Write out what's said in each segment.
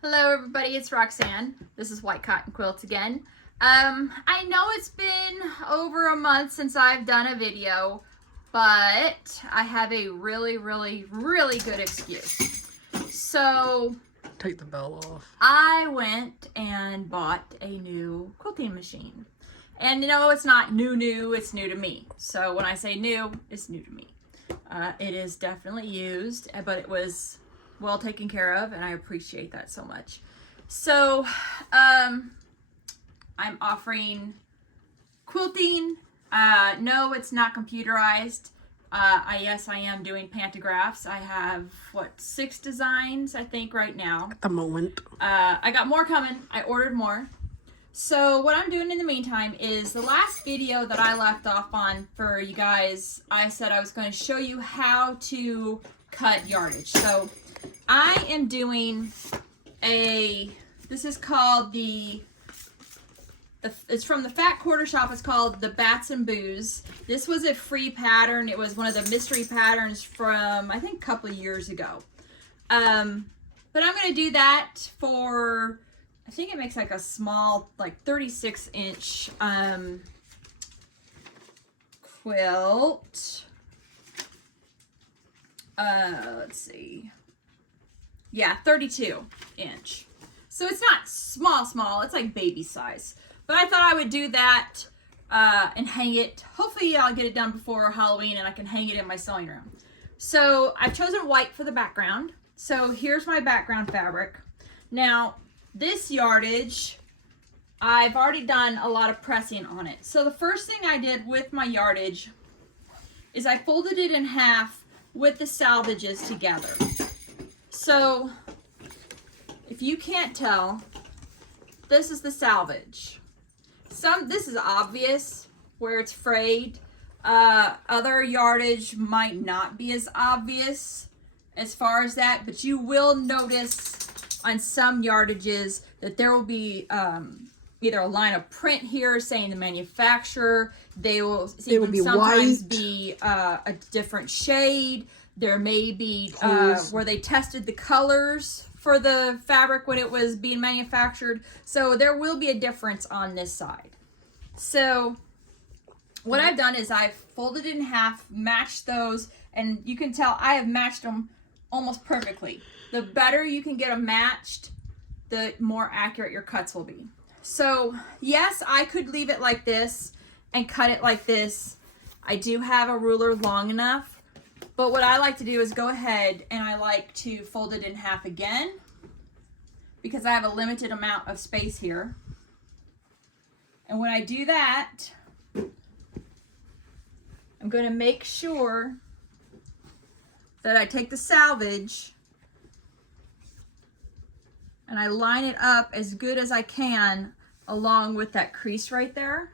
Hello everybody, it's Roxanne. This is White Cotton Quilts again. I know it's been over a month since I've done a video, but I have a really good excuse. So, take the bell off. I went and bought a new quilting machine. And you know, it's not new, it's new to me. So when I say new, it's new to me. It is definitely used, but it was well taken care of, and I appreciate that so much. So I'm offering quilting. No, it's not computerized. Yes, I am doing pantographs. I have 6 designs I think right now at the moment. I got more coming. I ordered more. So what I'm doing in the meantime is the last video that I left off on for you guys, I said I was going to show you how to cut yardage. So I am doing this is called it's from the Fat Quarter Shop. It's called the Bats and Booze. This was a free pattern. It was one of the mystery patterns from, I think, a couple of years ago. But I'm going to do that for, I think it makes like a small, like 36-inch quilt. Let's see. Yeah, 32-inch. So it's not small, it's like baby size. But I thought I would do that and hang it. Hopefully I'll get it done before Halloween and I can hang it in my sewing room. So I've chosen white for the background. So here's my background fabric. Now, this yardage, I've already done a lot of pressing on it. So the first thing I did with my yardage is I folded it in half with the salvages together. So, if you can't tell, this is the salvage. This is obvious where it's frayed. Other yardage might not be as obvious as far as that, but you will notice on some yardages that there will be either a line of print here saying the manufacturer. They will even sometimes be a different shade. There may be where they tested the colors for the fabric when it was being manufactured. So there will be a difference on this side. So what I've done is I've folded it in half, matched those, and you can tell I have matched them almost perfectly. The better you can get them matched, the more accurate your cuts will be. So yes, I could leave it like this and cut it like this. I do have a ruler long enough. But what I like to do is go ahead and I like to fold it in half again because I have a limited amount of space here. And when I do that, I'm going to make sure that I take the salvage and I line it up as good as I can along with that crease right there.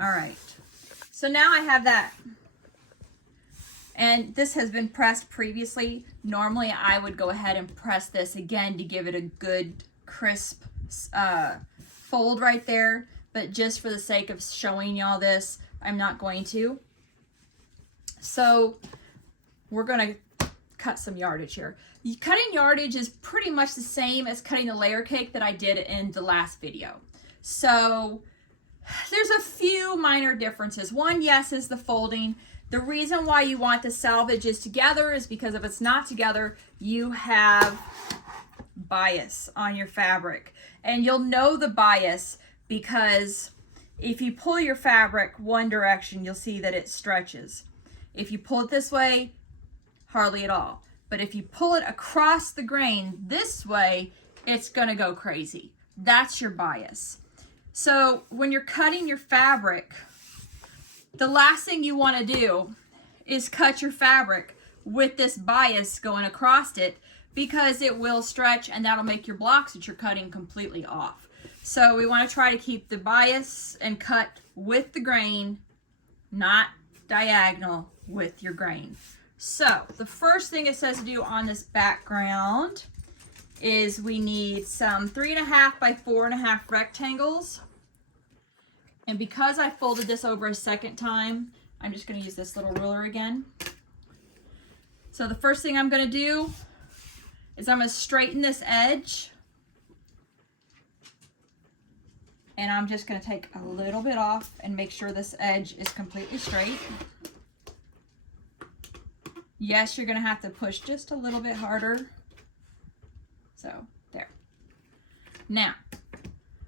All right. So now I have that, and this has been pressed previously. Normally I would go ahead and press this again to give it a good crisp fold right there, but just for the sake of showing y'all this, I'm not going to. So we're going to cut some yardage here. Cutting yardage is pretty much the same as cutting the layer cake that I did in the last video. So there's a few minor differences. One, yes, is the folding. The reason why you want the salvages together is because if it's not together, you have bias on your fabric. And you'll know the bias because if you pull your fabric one direction, you'll see that it stretches. If you pull it this way, hardly at all. But if you pull it across the grain this way, it's gonna go crazy. That's your bias. So when you're cutting your fabric, the last thing you want to do is cut your fabric with this bias going across it because it will stretch and that'll make your blocks that you're cutting completely off. So we want to try to keep the bias and cut with the grain, not diagonal with your grain. So the first thing it says to do on this background is we need some 3.5 by 4.5 rectangles. And because I folded this over a second time, I'm just going to use this little ruler again. So the first thing I'm going to do is I'm going to straighten this edge. And I'm just going to take a little bit off and make sure this edge is completely straight. Yes, you're going to have to push just a little bit harder. So, there. Now,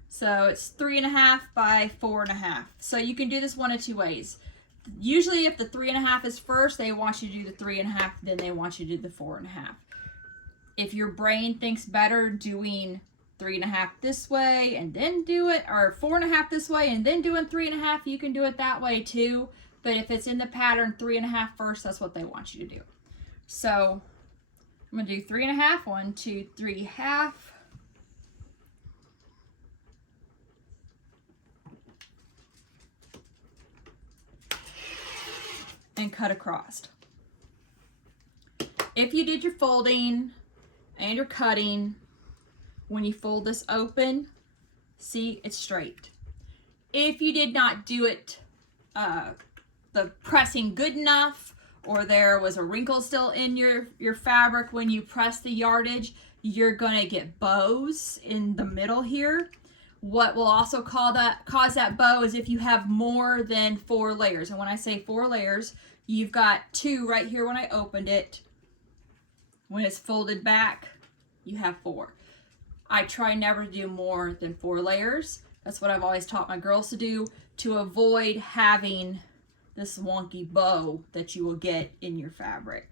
so it's 3.5 by 4.5. So you can do this one of two ways. Usually if the 3.5 is first, they want you to do the 3.5, then they want you to do the 4.5. If your brain thinks better doing 3.5 this way and then do it, or 4.5 this way and then doing 3.5, you can do it that way too. But if it's in the pattern 3.5 first, that's what they want you to do. So I'm gonna do 3.5, 1, 2, 3, half. And cut across. If you did your folding and your cutting, when you fold this open, see, it's straight. If you did not do it, the pressing good enough, or there was a wrinkle still in your fabric when you press the yardage, you're gonna get bows in the middle here. What will also cause that bow is if you have more than 4 layers. And when I say 4 layers, you've got 2 right here when I opened it. When it's folded back, you have 4. I try never to do more than 4 layers. That's what I've always taught my girls to do, to avoid having this wonky bow that you will get in your fabric.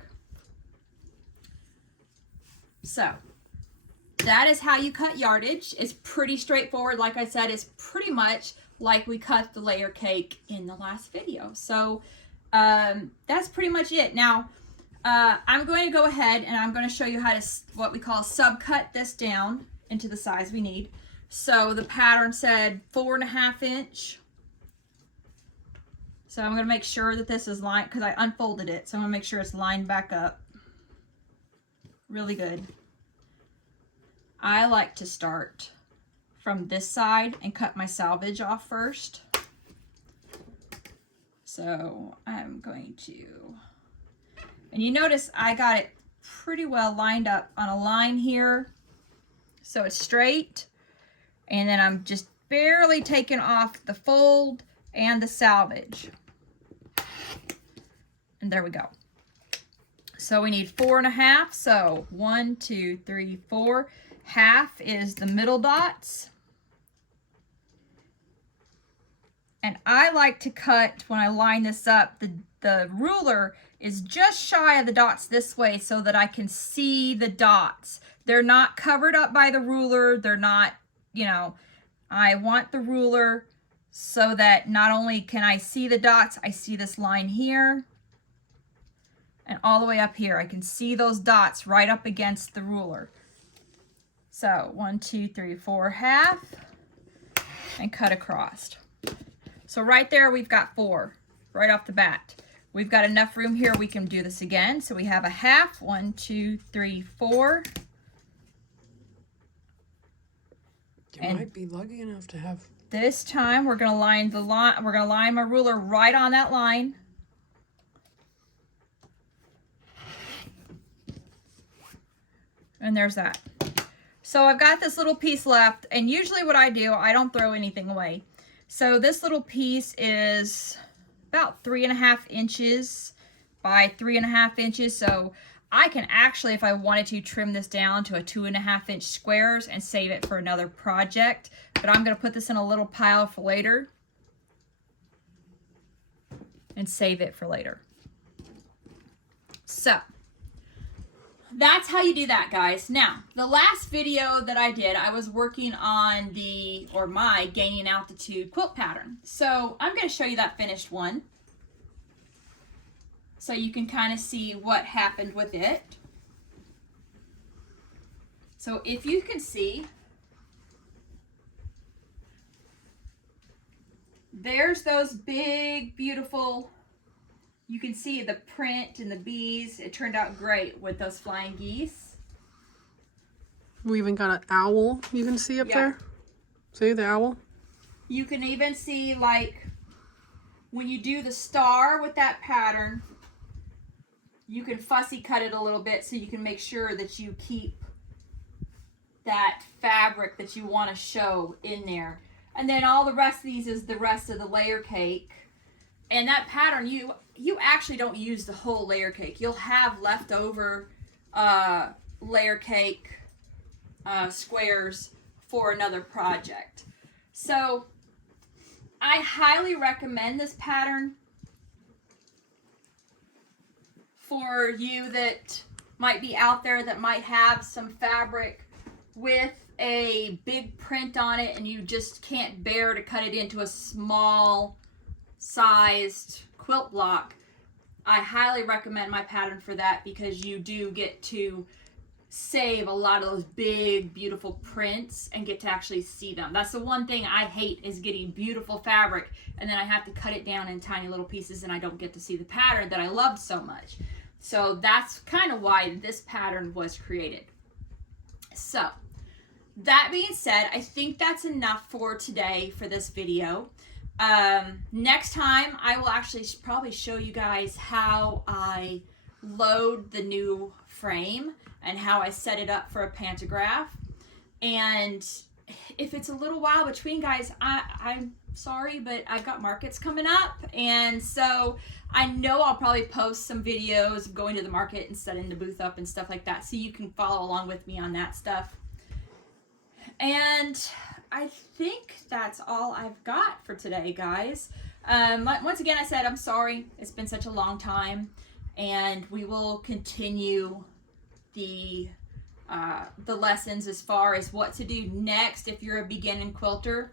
So that is how you cut yardage. It's pretty straightforward. Like I said, it's pretty much like we cut the layer cake in the last video. So that's pretty much it. Now, I'm going to go ahead and I'm going to show you how to, what we call subcut this down into the size we need. So the pattern said 4.5 inch. So I'm going to make sure that this is lined, because I unfolded it. So I'm going to make sure it's lined back up really good. I like to start from this side and cut my selvage off first. So I'm going to, and you notice I got it pretty well lined up on a line here. So it's straight. And then I'm just barely taking off the fold and the selvage. And there we go. So we need 4.5. So 1, 2, 3, 4. Half is the middle dots. And I like to cut, when I line this up, the ruler is just shy of the dots this way so that I can see the dots. They're not covered up by the ruler. They're not, you know, I want the ruler so that not only can I see the dots, I see this line here and all the way up here. I can see those dots right up against the ruler. So 1, 2, 3, 4, half, and cut across. So right there we've got 4 right off the bat. We've got enough room here we can do this again. So we have a half, 1, 2, 3, 4. You might be lucky enough to have. This time we're gonna line the line. We're gonna line my ruler right on that line. And there's that. So I've got this little piece left, and usually what I do, I don't throw anything away. So this little piece is about 3.5 inches by 3.5 inches. So I can actually, if I wanted to, trim this down to a 2.5 inch squares and save it for another project. But I'm going to put this in a little pile for later and save it for later. So that's how you do that, guys. Now, the last video that I did, I was working on my gaining altitude quilt pattern. So I'm going to show you that finished one, so you can kind of see what happened with it. So if you can see, there's those big, beautiful, you can see the print and the bees. It turned out great with those flying geese. We even got an owl you can see up there. See the owl? You can even see, like, when you do the star with that pattern, you can fussy cut it a little bit so you can make sure that you keep that fabric that you want to show in there. And then all the rest of these is the rest of the layer cake. And that pattern, you actually don't use the whole layer cake. You'll have leftover layer cake squares for another project. So I highly recommend this pattern for you that might be out there that might have some fabric with a big print on it and you just can't bear to cut it into a small sized quilt block. I highly recommend my pattern for that because you do get to save a lot of those big beautiful prints and get to actually see them. That's the one thing I hate, is getting beautiful fabric and then I have to cut it down in tiny little pieces and I don't get to see the pattern that I loved so much. So that's kind of why this pattern was created. So that being said, I think that's enough for today for this video. Next time I will actually probably show you guys how I load the new frame and how I set it up for a pantograph. And if it's a little while between, guys, I'm sorry, but I've got markets coming up, and so I know I'll probably post some videos of going to the market and setting the booth up and stuff like that, so you can follow along with me on that stuff. And I think that's all I've got for today, guys. Once again, I said I'm sorry. It's been such a long time, and we will continue the lessons as far as what to do next if you're a beginning quilter.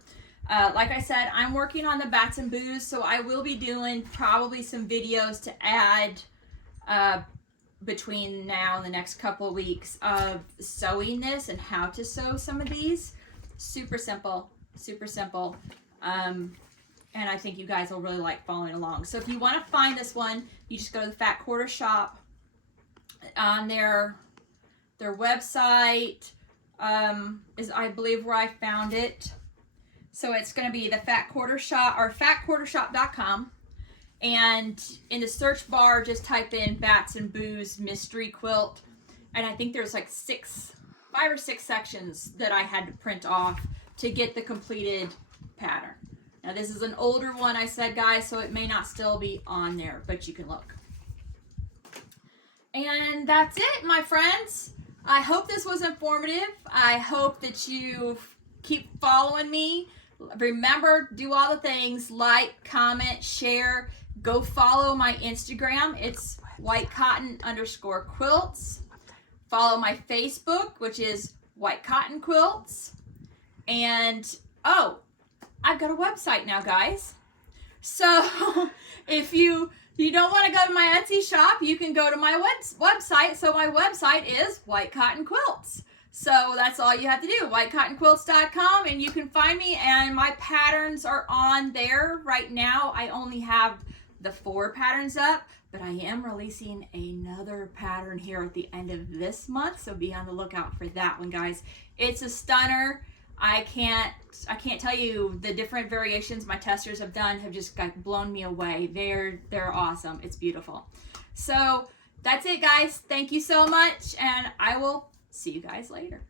Like I said, I'm working on the bats and boos, so I will be doing probably some videos to add between now and the next couple of weeks of sewing this and how to sew some of these. Super simple, super simple. And I think you guys will really like following along. So if you want to find this one, you just go to the Fat Quarter Shop. On their website is, I believe, where I found it. So it's going to be the Fat Quarter Shop, or fatquartershop.com. And in the search bar, just type in Bats and Boos Mystery Quilt. And I think there's like 5 or 6 sections that I had to print off to get the completed pattern. Now this is an older one, I said, guys, so it may not still be on there, but you can look. And that's it, my friends. I hope this was informative. I hope that you keep following me. Remember, do all the things: like, comment, share. Go follow my Instagram. It's whitecotton_quilts. Follow my Facebook, which is White Cotton Quilts. And, oh, I've got a website now, guys. So if you don't want to go to my Etsy shop, you can go to my website. So my website is White Cotton Quilts. So that's all you have to do, whitecottonquilts.com, and you can find me, and my patterns are on there. Right now, I only have the 4 patterns up, but I am releasing another pattern here at the end of this month, so be on the lookout for that one, guys. It's a stunner. I can't tell you, the different variations my testers have done have just blown me away. They're awesome. It's beautiful. So that's it, guys. Thank you so much, and I will see you guys later.